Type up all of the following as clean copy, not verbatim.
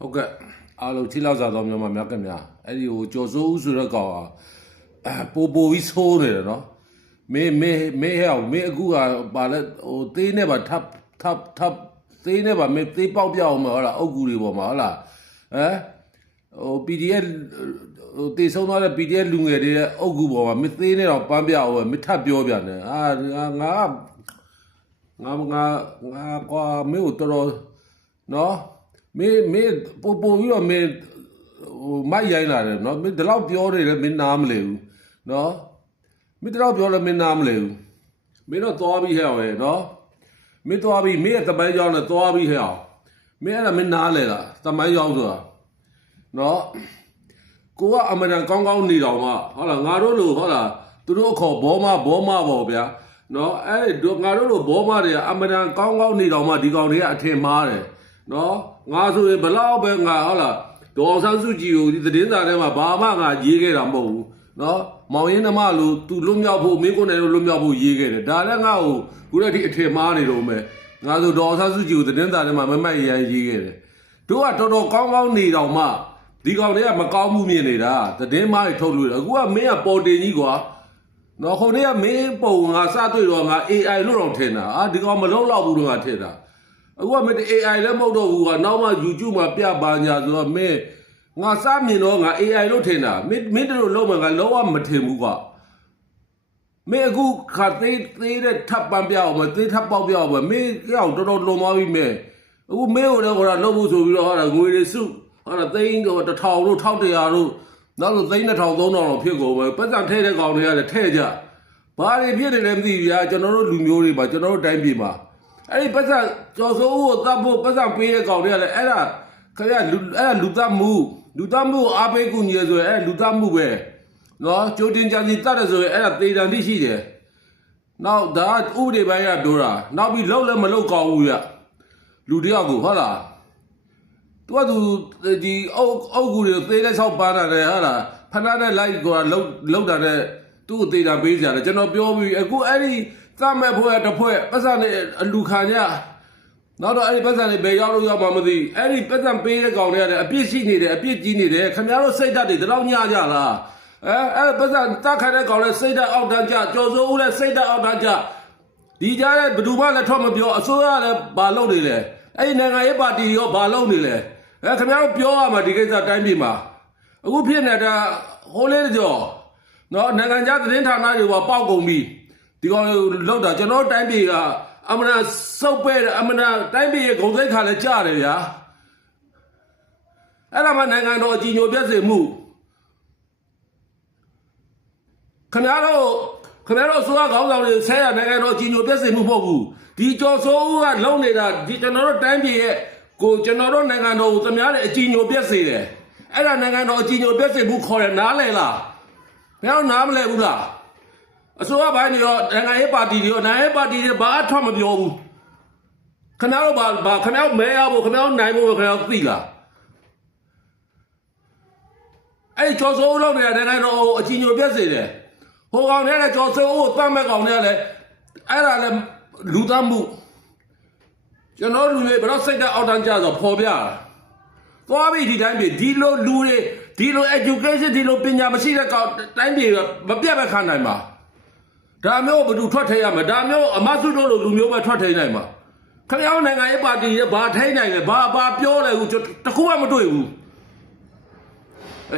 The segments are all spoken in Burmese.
ဟုတ်ကဲ့အားလုံးချိလောက်စားတော်များများခင်ဗျာအဲ့ဒီကိုကြော်စိုးဦးဆိုတဲ့ကောင်ပိုပြီးဆိုးနေတယ်နော်မေဟဲ့မေအခုကပါလဲဟိုသေးနဲ့ပါထပ်သေးနဲ့ပါမေသေးပေါက်ပြအောင်မဟုတ်လားအုတ်ကူတွေပေါ်မှာဟုတ်လားဟို PDF ဟိုတေဆုံးသွားတဲ့ PDF လူငယ်တွေရဲ့အုတ်ကူပေါ်မှာမေသေးနဲ့တော့ပန်းပြအောင်မေထပ်ပြောပြန်တယ်ငါကွာမေကိုတော်နော်မေပိုပြီးတော့မေဟိုမိုက်ရိုင်းလာတယ်နော်မေဒီလောက်ပြောနေတယ်မင်းနားမလဲဘူးနော်မေဒီလောက်ပြောလည်းမင်းနားမလဲဘူးမင်းတော့သွားပြီးဟဲ့အောင်နော်မင်းသွားပြီးမင်းရဲ့တမိုင်းကြောင်းနဲ့သွားပြီးဟဲ့အောင်မင်းအဲ့ဒါမင်းနားလဲလားတမိုင်းကြောင်းဆိုတာနော်ကိုကအမရန်ကောင်းနေတော်မှာဟုတ်လားငါတို့လိုဟုတ်လားသူတို့အခေါ်ဘောမပေါ့ဗျာနော်အဲ့ဒီငါတို့လိုဘောမတွေကအမရန်ကောင်းနေတော်မှာဒီကောင်တွေကအထင်မှားတယ်နော်ငါဆိုရင်ဘလောက်ပဲငါဟုတ်လားဒေါ်အောင်ဆန်းစုကြည်ကိုဒီသတင်းစာထဲမှာဘာမှငါရေးခဲ့တာမဟုတ်ဘူးနော်မောင်ရင်းနှမလို့သူလွတ်မြောက်ဖို့မင်းကိုယ်နဲ့လွတ်မြောက်ဖို့ရေးခဲ့တယ်ဒါလည်းငါ့ကိုခုတည်းအထင်မှားနေတော့မယ်ငါဆိုဒေါ်အောင်ဆန်းစုကြည်ကိုသတင်းစာထဲမှာမမတ်ရေးခဲ့တယ်တို့ကတော်တော်ကောင်းနေတော့မှဒီကောင်တွေကမကောင်းမှုမြင်နေတာသတင်းမားတွေထုတ်လို့အခုကမင်းကပေါ်တင်ကြီးကွာနော်ခုနေ့ကမင်းပုံငါစတွေ့တော့ငါ AI လို့တော့ထင်တာဒီကောင်မလုံးတော့ဘူးလို့ငါထင်တာအခုကမင်း AI လည်းမဟုတ်တော့ဘူးကွာနောက်မှ YouTube မှာပြပါညာဆိုတော့မင်းငါစမြင်တော့ငါ AI လို့ထင်တာမင်းတို့လုံးမှငါလုံးဝမထင်ဘူးကွာမင်းအခုခါသေးတဲ့ထပ်ပန်းပြအောင်မသေးထပ်ပေါက်ပြအောင်မင်းကြောက်တော်လွန်သွားပြီမင်းအခုမင်းကိုလည်းခေါ်တာလုံးဖို့ဆိုပြီးတော့ဟာငွေတွေစုဟာသိန်းတော့1000လို့1100လို့နောက်လို့သိန်း2000 3000တော့ဖြစ်ကုန်ပဲပတ်စံထဲတဲ့ကောင်တွေကလည်းထဲကြဘာတွေဖြစ်နေလဲမသိဘူးဗျာကျွန်တော်တို့လူမျိုးတွေပါကျွန်တော်တို့တိုင်းပြည်မှာအဲ့ဒီပတ်စံကျော်စိုးဦးကိုတတ်ဖို့ပတ်စံပေးတဲ့ကောင်တွေကလည်းအဲ့ဒါခင်ဗျာလူတတ်မှုအားပေးကူညီရဆိုရင်အဲ့လူတတ်မှုပဲနော်ကြိုတင်ကြံစီတတ်တယ်ဆိုရင်အဲ့ဒါသေတံတိရှိတယ်နောက်ဒါဥပဒေပိုင်းကပြောတာနောက်ပြီးလောက်လည်းမလောက်ကောင်းဘူးဗျလူတယောက်ကိုဟုတ်လားသူဒီအုတ်ကူတွေသေးတဲ့ဆောက်ပန်းတာလေဟာလားဖဏနဲ့လိုက်ကွာလောက်တာနဲ့သူ့ကိုသေးတာပေးကြတယ်ကျွန်တော်ပြောပြီးအခုအဲ့ဒီသတ်မဲ့ဖွဲ့တစ်ဖွဲ့ပတ်စံနဲ့အလူခံကြနောက်တော့အဲ့ဒီပတ်စံတွေဘယ်ရောက်လို့ရောက်မှမသိအဲ့ဒီပတ်စံပေးတဲ့ကောင်တွေကလည်းအပြစ်ရှိနေတယ်အပြစ်ကြီးနေတယ်ခင်ဗျားတို့စိတ်ဓာတ်တွေဒီလောက်ညကြလားအဲ့ပတ်စံတက်ခတ်တဲ့ကောင်လည်းစိတ်ဓာတ်အောက်တန်းကြကြော်စိုးဦးလည်းစိတ်ဓာတ်အောက်တန်းကြဒီကြားတဲ့ဘယ်သူမှလည်းထွက်မပြောအစိုးရလည်းဘာလုပ်နေလဲအဲ့ဒီနိုင်ငံရေးပါတီရောဘာလုပ်နေလဲခင်ဗျားတို့ပြောရမှာဒီကိစ္စတိုင်းပြည်မှာအခုဖြစ်နေတာဟိုလေးကြောနော်နိုင်ငံခြားသတင်းဌာနတွေပါပေါက်ကုန်ပြီဒီကောင်လောက်တာကျွန်တော်တိုင်းပြည်ကအမနာစုပ်ပဲအမနာတိုင်းပြည်ရဲ့ဂုဏ်သိက္ခာလည်းကြားတယ်ဗျာအဲ့ဒါမှနိုင်ငံတော်အကြည်ညိုပြည့်စုံမှုခင်ဗျားတို့ဆိုရခေါင်းဆောင်တွေဆဲရနိုင်ငံတော်အကြည်ညိုပြည့်စုံမှုမဟုတ်ဘူးဒီကျော်စိုးဦးကလုံနေတာဒီကျွန်တော်တို့တိုင်းပြည်ရဲ့ကိုကျွန်တော်တို့နိုင်ငံတော်ကိုသမားတဲ့အကြည်ညိုပြည့်စေတယ်အဲ့ဒါနိုင်ငံတော်အကြည်ညိုပြည့်စေမှုခေါ်ရနားလဲလားဘယ်တော့နားမလဲဘူးလားအစိုးရဘိုင်းတွေရောနိုင်ငံရေးပါတီတွေရောနိုင်ငံရေးပါတီတွေဘာအထွက်မပြောဘူးခင်ဗျားတို့ဘာခင်ဗျားမဲရဖို့ခင်ဗျားနိုင်ဖို့ခင်ဗျားသိလားအဲ့ကျော်စိုးဦးလောက်နေတဲ့နိုင်ငံတော်အကြည်ညိုပြည့်စေတယ်ဟိုကောင်နဲ့ကျော်စိုးဦးကိုတတ်မဲ့ကောင်နဲ့လည်းအဲ့ဒါလည်းလူသားမှုကျွန်တော်လူတွေဘယ်တော့စိတ်ဓာတ်အောက်တန်းကြဆိုပေါ်ပြတာသွားပြီဒီတိုင်းပြည်ဒီလိုလူတွေဒီလို education ဒီလိုပညာမရှိတဲ့ကောင်တိုင်းပြည်မပြတ်ပဲခံနိုင်မှာဒါမျိုးဘယ်သူထွက်ထိန်ရမှာဒါမျိုးအမဆုတို့လိုလူမျိုးပဲထွက်ထိန်နိုင်မှာခင်ဗျားနိုင်ငံရေးပါတီရဲ့ဘာထိန်နိုင်လဲဘာပြောလဲဘူးတခုမှမတွေ့ဘူး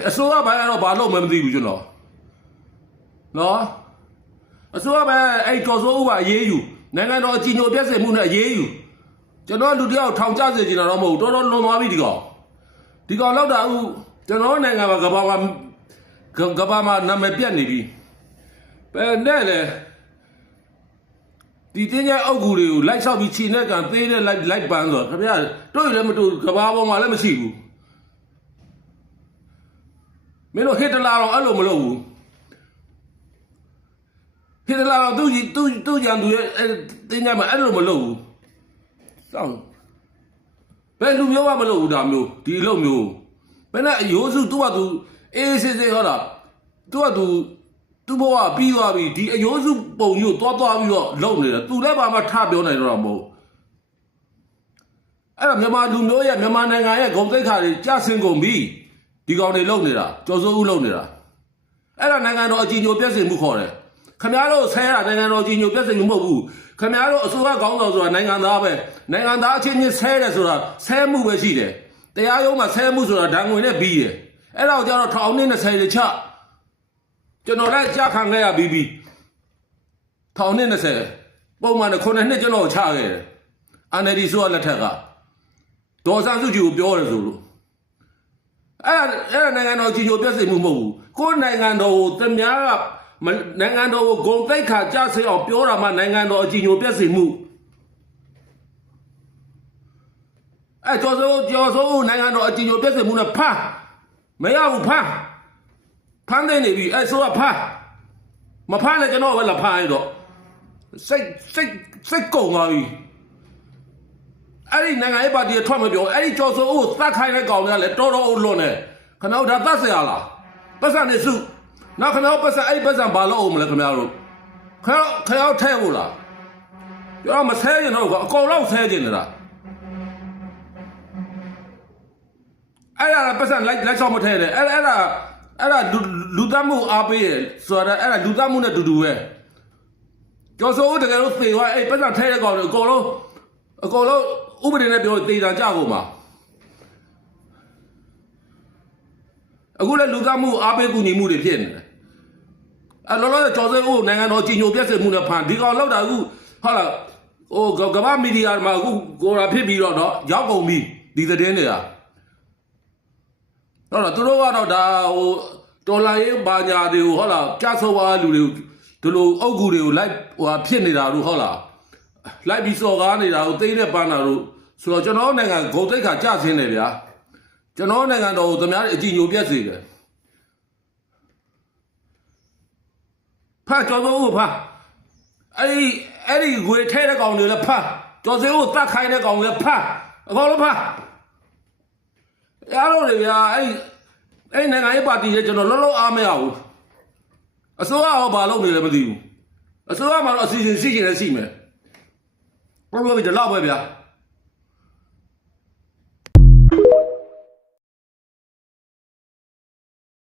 အစိုးရဘိုင်းကတော့ဘာလို့မှမသိဘူးကျွန်တော်နော်အစိုးရဘိုင်းအဲ့ကျော်စိုးဦးကအရေးယူနိုင်ငံတော်အကြည်ညိုပြည့်စုံမှုနဲ့အရေးယူကျွန်တော်လူတယောက်ထောင်ကျစေချင်တာတော့မဟုတ်တော်လွန်သွားပြီဒီကောင်လောက်တာအခုကျွန်တော်နိုင်ငံမှာကဘာမှာနာမည်ပြတ်နေပြီပဲနဲ့လေဒီတင်းကျအုပ်ကူတွေကိုလိုက်လျှောက်ပြီးခြေနဲ့ကန်သေးတဲ့လိုက်ပန်းဆိုခင်ဗျာတို့လည်းမတို့ကဘာပေါ်မှာလည်းမရှိဘူးမင်းတို့ဟစ်တလာတော့အဲ့လိုမလုပ်ဘူးဟစ်တလာတော့သူ့ကြံသူရဲ့တင်းကျမှာအဲ့လိုမလုပ်ဘူးစောင့်ဘယ်လူမျိုးမှမလုပ်ဘူးဒါမျိုးဒီအလုပ်မျိုးဘယ်နဲ့အယိုးစုသူ့ဟာသူအေးစစ်စစ်ဟောတာသူ့ဟာသူ့ဘဝပြီးသွားပြီဒီအယိုးစုပုံကြီးကိုသွားပြီးတော့လုံနေတယ်သူလည်းဘာမှထပြောနိုင်တော့မဟုတ် အဲ့တော့မြန်မာလူမျိုးရဲ့မြန်မာနိုင်ငံရဲ့ဂုဏ်သိက္ခာတွေကြဆင်းကုန်ပြီဒီကောင်တွေလုံနေတာကျော်စိုးဦးလုံနေတာအဲ့ဒါနိုင်ငံတော်အကြီးအကျယ်ပြည့်စုံမှုခေါ်တယ်ခင်ဗျားတို့ဆဲတာနိုင်ငံတော်အကြီးအကျယ်ပြည့်စုံမှုမဟုတ်ဘူးခင်ဗျားတို့အစိုးရကောင်းဆောင်ဆိုတာနိုင်ငံသားပဲနိုင်ငံသားအချင်းချင်းဆဲတယ်ဆိုတာဆဲမှုပဲရှိတယ်တရားရုံးမှာဆဲမှုဆိုတာဒဏ်ငွေနဲ့ပြီးတယ်အဲ့ဒါကိုကျတော့1020ချကျွန်တော်လည်းကြားခံခဲ့ရပြီးပြီ1020ပုံမှန်9နှစ်ကျွန်တော်ချခဲ့တယ် NLD ဆိုရလက်ထက်ကဒေါ်ဆန်းစုကြည်ကိုပြောတယ်ဆိုလို့အဲ့ဒါနိုင်ငံတော်ကြီးချိုပြည့်စုံမှုမဟုတ်ဘူးကိုယ်နိုင်ငံတော်ကိုသမားကနိုင်ငံတော်ကိုဂုဏ်သိက္ခာကြစေအောင်ပြောတာမှနိုင်ငံတော်အကြီးညိုပြည့်စုံမှုအဲ့ကျော်စိုးနိုင်ငံတော်အကြီးညိုပြည့်စုံမှုနဲ့ဖမ်းမရဘူးဖမ်းနေပြီအဲ့ဆိုကဖမ်းမဖမ်းလည်းကျွန်တော်ပဲလာဖမ်းရတော့စိတ်ကုန်သွားပြီအဲ့ဒီနိုင်ငံရေးပါတီထွက်မပြောအဲ့ဒီကျော်စိုးဦးသတ်ခိုင်းတဲ့ကောင်တွေကလည်းတော်တော်အလွန်နဲ့ခဏဒါသတ်เสียလားပတ်စံနေစုနောက်ခဏပတ်စံအဲ့ပတ်စံဘာလို့အောင်မလဲခင်ဗျားတို့ခရောက်ထဲဖို့လားကျွန်တော်မဆဲရင်တော့အကောင်လောက်ဆဲကျင်နေတာအဲ့ဒါပတ်စံလိုက်ချောက်မထဲတယ်အဲ့ဒါလူသားမှုအားပေးရဆိုတာအဲ့ဒါလူသားမှုနဲ့တူတူပဲကျော်စိုးဦးတကယ်လို့သေသွားအဲ့ပတ်စံထဲတဲ့ကောင်တွေအကောင်လုံးဥပဒေနဲ့ပြောတေးတာကြကုန်ပါအခုလည်းလူသားမှုအားပေးကူညီမှုတွေဖြစ်နေတယ်အဲ့လောလောဆယ်ကျော်စိုးဦးနိုင်ငံတော်ကြီးညိုပြည့်စုံမှုနဲ့ဖန်ဒီကောင်လောက်တာအခုဟုတ်လားကမ္ဘာမီဒီယာမှာအခုကိုရာဖြစ်ပြီးတော့ရောက်ကုန်ပြီဒီသတင်းတွေကဟုတ်လားသူတို့ကတော့ဒါတော်လာရေးဘာညာတွေကိုဟုတ်လားကြဆိုးပါလူတွေကိုဒီလိုအုပ်ကူတွေကိုလိုက်ဖြစ်နေတာတို့ဟုတ်လားလိုက်ပြီးစော်ကားနေတာကိုသိတဲ့ပန်းတာတို့ဆိုတော့ကျွန်တော်နိုင်ငံဂုဏ်သိက္ခာကျဆင်းတယ်ဗျာကျွန်တော်နိုင်ငံတော်ကိုသမားတွေအကြည်ညိုပြတ်စေတယ်ဖတ်ကျော်စိုးဦးဖတ်အဲ့ဒီငွေထဲတဲ့ကောင်တွေလည်းဖတ်ကျော်စိုးဦးတတ်ခိုင်းတဲ့ကောင်တွေလည်းဖတ်အကောင်လုံးဖတ်အားလုံးတွေဗျာအဲ့နိုင်ငံရေးပါတီတွေကျွန်တော်လုံးအားမရဘူးအစိုးရရောဘာလုပ်နေလဲမသိဘူးအစိုးရမှာတော့အစီအစဉ်ရှိချင်လည်းရှိမယ်ဘယ်လိုပဲဒီလောက်ပဲဗျာ